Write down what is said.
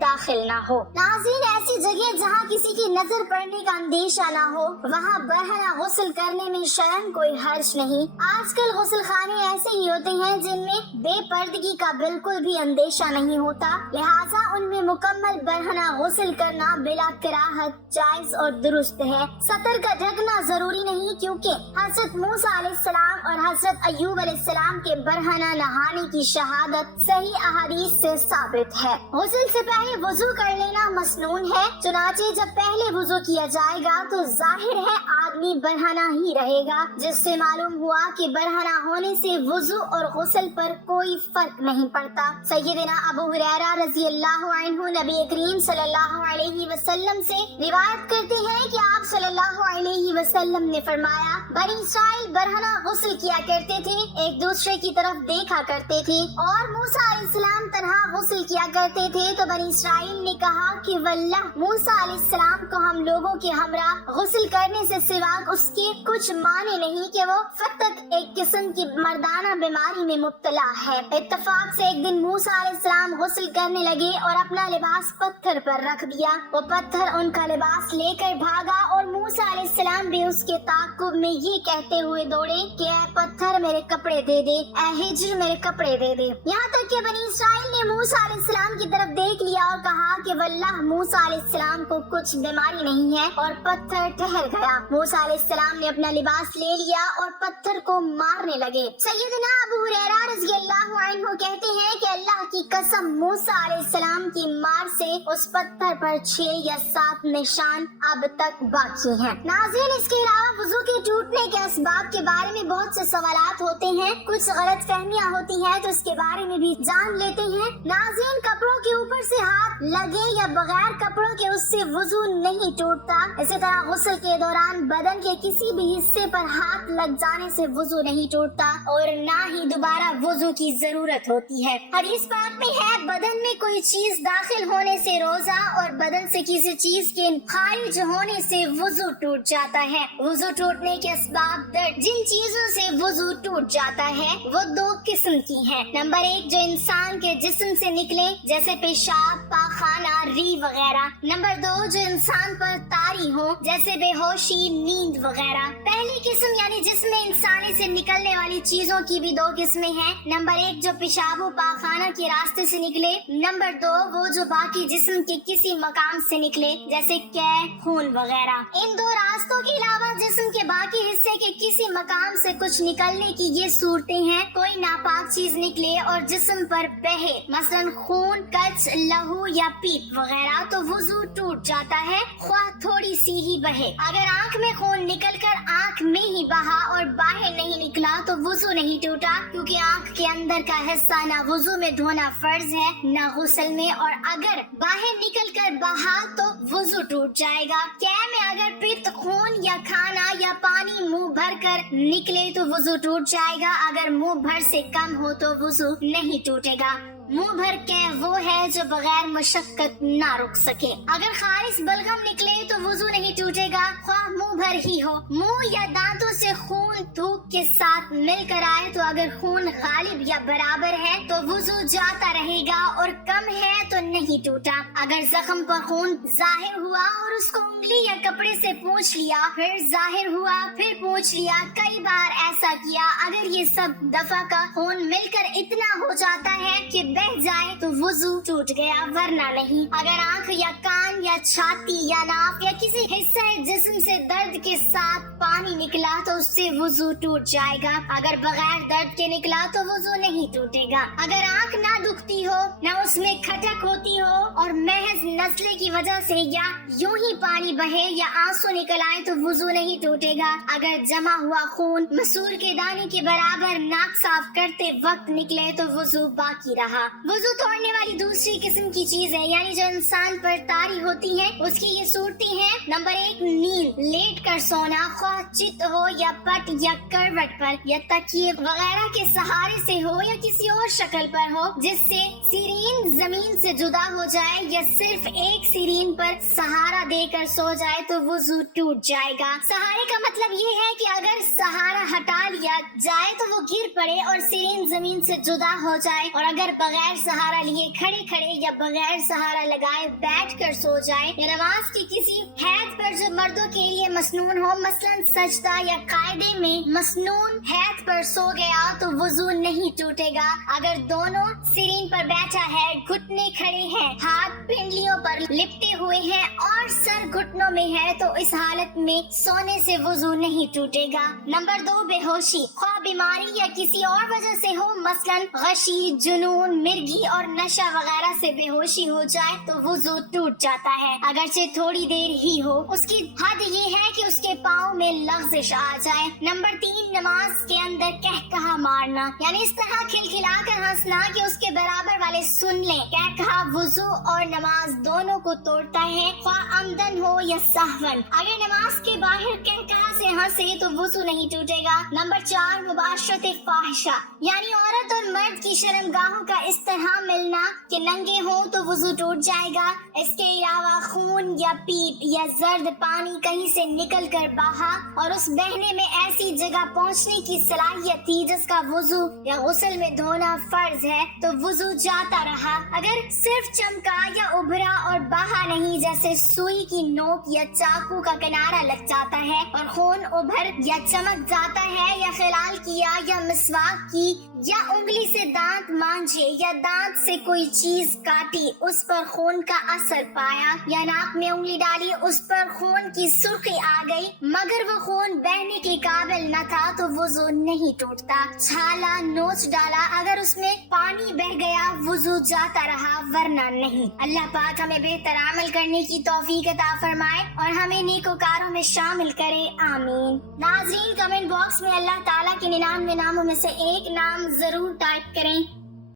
داخل نہ ہو۔ ناظرین، ایسی جگہ جہاں کسی کی نظر پڑنے کا اندیشہ نہ ہو وہاں برہنہ غسل کرنے میں شرعاً کوئی حرج نہیں۔ آج کل غسل خانے ایسے ہی ہوتے ہیں جن میں بے پردگی کا بالکل بھی اندیشہ نہیں ہوتا، لہٰذا ان میں مکمل برہنہ غسل کرنا بلا کراہت جائز اور درست ہے۔ سطر کا ڈھکنا ضروری نہیں، کیونکہ حضرت موسیٰ علیہ السلام اور حضرت ایوب علیہ السلام کے برہنہ نہانے کی شہادت صحیح احادیث سے ثابت ہے۔ غسل سے پہلے وضو کر لینا مسنون ہے، چنانچہ جب پہلے وضو کیا جائے گا تو ظاہر ہے آدمی برہنہ ہی رہے گا، جس سے معلوم ہوا کہ برہنہ ہونے سے وضو اور غسل پر کوئی فرق نہیں پڑتا۔ سیدنا ابو ہریرہ رضی اللہ عنہ نبی کریم صلی اللہ علیہ وسلم سے روایت کرتے ہیں کہ آپ صلی اللہ علیہ وسلم نے فرمایا، بنی اسرائیل برہنہ غسل کیا کرتے تھے، ایک دوسرے کی طرف دیکھا کرتے تھے، اور موسیٰ علیہ السلام تنہا غسل کیا کرتے تھے تو بنی اسرائیل نے کہا کہ واللہ موسیٰ علیہ السلام کو ہم لوگوں کے ہمراہ غسل کرنے سے سوا اس کے کچھ مانے نہیں کہ وہ فتق ایک قسم کی مردانہ بیماری میں مبتلا ہے۔ اتفاق سے ایک دن موسیٰ علیہ السلام غسل کرنے لگے اور اپنا لباس پتھر پر رکھ دیا، وہ پتھر ان کا لباس لے کر بھاگا اور موسیٰ علیہ السلام بھی اس کے تعاقب میں یہ کہتے ہوئے دوڑے کہ اے پتھر میرے کپڑے دے دے، اے ہجر میرے کپڑے دے دے، یہاں تک کہ بنی اسرائیل نے موسیٰ علیہ السلام کی طرف دیکھ لیا اور کہا کہ واللہ موسیٰ علیہ السلام کو کچھ بیماری نہیں ہے، اور پتھر ٹھہر گیا۔ موسیٰ علیہ السلام نے اپنا لباس لے لیا اور پتھر کو مارنے لگے۔ سیدنا ابو ہریرہ رضی اللہ عنہ کہتے ہیں کہ اللہ کی قسم موسیٰ علیہ السلام کی مار سے اس پتھر پر 6 یا 7 نشان اب تک باقی ہیں۔ ناظرین، اس کے علاوہ وضو کے ٹوٹنے کے اسباب کے بارے میں بہت سے سوالات ہوتے ہیں، کچھ غلط فہمیاں ہوتی ہیں تو اس کے بارے میں بھی جان لیتے ہیں۔ ناظرین، کپڑوں کے اوپر سے ہاتھ لگے یا بغیر کپڑوں کے اس سے وضو نہیں ٹوٹتا۔ اسی طرح غسل کے دوران بدن کے کسی بھی حصے پر ہاتھ لگ جانے سے وضو نہیں ٹوٹتا اور نہ ہی دوبارہ وضو کی ضرورت ہوتی ہے۔ حدیث پاک میں ہے، بدن میں کوئی چیز داخل ہونے سے روزہ اور بدن سے کسی چیز کے خارج ہونے سے وضو ٹوٹ جاتا ہے۔ وضو ٹوٹنے کے اسباب درج جن چیزوں سے وضو ٹوٹ جاتا ہے وہ 2 قسم کی ہیں۔ نمبر 1، جو انسان کے جسم سے نکلے جیسے پیشاب، پاخانہ، ری وغیرہ۔ نمبر 2، جو انسان پر طاری ہو جیسے بے ہوشی، نیند وغیرہ۔ پہلی قسم یعنی جسم انسانی سے نکلنے والی چیزوں کی بھی 2 قسمیں ہیں۔ نمبر 1، جو پیشاب و پاخانہ کے راستے سے نکلے۔ نمبر 2، وہ جو باقی جسم کے کسی مقام سے نکلے جیسے قے، خون وغیرہ۔ ان 2 راستوں کے علاوہ جسم کے باقی حصے کے کسی مقام سے کچھ نکلنے کی یہ صورتیں ہیں، کوئی ناپاک چیز نکلے اور جسم پر بہے، مثلا خون، کچ، لہو یا پیپ وغیرہ، تو وضو ٹوٹ جاتا ہے، خواہ تھوڑی سی ہی بہے۔ اگر آنکھ میں خون نکل کر آنکھ میں ہی بہا اور باہر نہیں نکلا تو وضو نہیں ٹوٹا، کیونکہ آنکھ کے اندر کا حصہ نہ وضو میں دھونا فرض ہے نہ غسل میں، اور اگر باہر نکل کر بہا تو وضو ٹوٹ جائے گا۔ قے میں اگر پت، خون یا کھانا یا پانی منہ بھر کر نکلے تو وضو ٹوٹ جائے گا، اگر منہ بھر سے کم ہو تو وضو نہیں ٹوٹے گا۔ منہ بھر کے وہ ہے جو بغیر مشقت نہ رک سکے۔ اگر خالص بلغم نکلے تو وضو نہیں ٹوٹے گا، خواہ منہ بھر ہی ہو۔ منہ یا دانتوں سے خون تھوک کے ساتھ مل کر آئے تو اگر خون غالب یا برابر ہے تو وضو جاتا رہے گا، اور کم ہے تو نہیں ٹوٹا۔ اگر زخم پر خون ظاہر ہوا اور اس کو انگلی یا کپڑے سے پوچھ لیا، پھر ظاہر ہوا، پھر پوچھ لیا، کئی بار ایسا کیا، اگر یہ سب دفعہ کا خون مل کر اتنا ہو جاتا ہے کہ بہ جائے تو وضو ٹوٹ گیا، ورنہ نہیں۔ اگر آنکھ یا کان یا چھاتی یا ناف یا کسی حصہ جسم سے درد کے ساتھ پانی نکلا تو اس سے وضو ٹوٹ جائے گا، اگر بغیر درد کے نکلا تو وضو نہیں ٹوٹے گا۔ اگر آنکھ نہ دکھتی ہو، نہ اس میں کھٹک ہوتی ہو، اور محض نزلے کی وجہ سے یا یوں ہی پانی بہے یا آنسو نکل آئے تو وضو نہیں ٹوٹے گا۔ اگر جمع ہوا خون مسور کے دانے کے برابر ناک صاف کرتے وقت نکلے تو وضو باقی رہا۔ وضو توڑنے والی دوسری قسم کی چیز ہے، یعنی جو انسان پر طاری ہوتی ہے، اس کی یہ صورتیں ہیں۔ نمبر 1، نیند، لیٹ کر سونا، خواہ چت ہو یا پٹ یا کروٹ پر یا تکیے وغیرہ کے سہارے سے ہو یا کسی اور شکل پر ہو، جس سے سیرین زمین سے جدا ہو جائے یا سر صرف ایک سرین پر سہارا دے کر سو جائے تو وضو ٹوٹ جائے گا۔ سہارے کا مطلب یہ ہے کہ اگر سہارا ہٹا لیا جائے تو وہ گر پڑے اور سرین زمین سے جدا ہو جائے، اور اگر بغیر سہارا لیے کھڑے کھڑے یا بغیر سہارا لگائے بیٹھ کر سو جائے، یا نماز کی کسی حید پر جو مردوں کے لیے مسنون ہو، مثلاً سجدہ یا قاعدے میں مسنون حید پر سو گیا تو وضو نہیں ٹوٹے گا۔ اگر دونوں سرین پر بیٹھا ہے، گھٹنے کھڑے ہیں، ہاتھ پنڈلیوں پر لپٹے ہوئے ہیں اور سر گھٹنوں میں ہے تو اس حالت میں سونے سے وضو نہیں ٹوٹے گا۔ نمبر 2، بے ہوشی، خواہ بیماری یا کسی اور وجہ سے ہو، مثلاً غشی، جنون، مرگی اور نشہ وغیرہ سے بے ہوشی ہو جائے تو وضو ٹوٹ جاتا ہے، اگرچہ تھوڑی دیر ہی ہو۔ اس کی حد یہ ہے کہ اس کے پاؤں میں لغزش آ جائے۔ نمبر 3، نماز کے اندر کہا مارنا، یعنی اس طرح کھلکھلا کر ہنسنا کہ اس کے برابر والے سن لیں۔ کہا وضو اور نماز دونوں کو توڑتا ہے، خواہ عمدن ہو یا سہون۔ اگر نماز کے باہر کہا سے ہنسے تو وضو نہیں ٹوٹے گا۔ نمبر 4، مباشرت فاحشہ، یعنی عورت اور مرد کی شرمگاہوں کا اس طرح ملنا کہ ننگے ہوں تو وضو ٹوٹ جائے گا۔ اس کے علاوہ خون یا پیپ یا زرد پانی کہیں سے نکل کر بہا اور اس بہنے میں ایسی جگہ پہنچنے کی صلاحیت تھی جس کا وضو یا غسل میں دھونا فرض ہے تو وضو جاتا رہا۔ اگر صرف چمکا یا ابھرا اور بہا نہیں، جیسے سوئی کی نوک یا چاقو کا کنارہ لگ جاتا ہے اور خون ابھر یا چمک جاتا ہے، یا خلال کیا یا مسواک کی یا انگلی سے دانت مانجھے یا دانت سے کوئی چیز کاٹی، اس پر خون کا اثر پایا، یا ناک میں انگلی ڈالی، اس پر خون کی سرخی آ گئی مگر وہ خون بہنے کے قابل نہ تھا تو وضو نہیں ٹوٹتا۔ چھالا، نوچ ڈالا، اگر اس میں پانی بہ گیا وضو جاتا رہا ورنہ نہیں۔ اللہ پاک ہمیں بہتر عمل کرنے کی توفیق عطا فرمائے اور ہمیں نیکوکاروں میں شامل کرے، آمین۔ ناظرین، کمنٹ باکس میں اللہ تعالیٰ کے 99 ناموں میں سے ایک نام ضرور ٹائپ کریں۔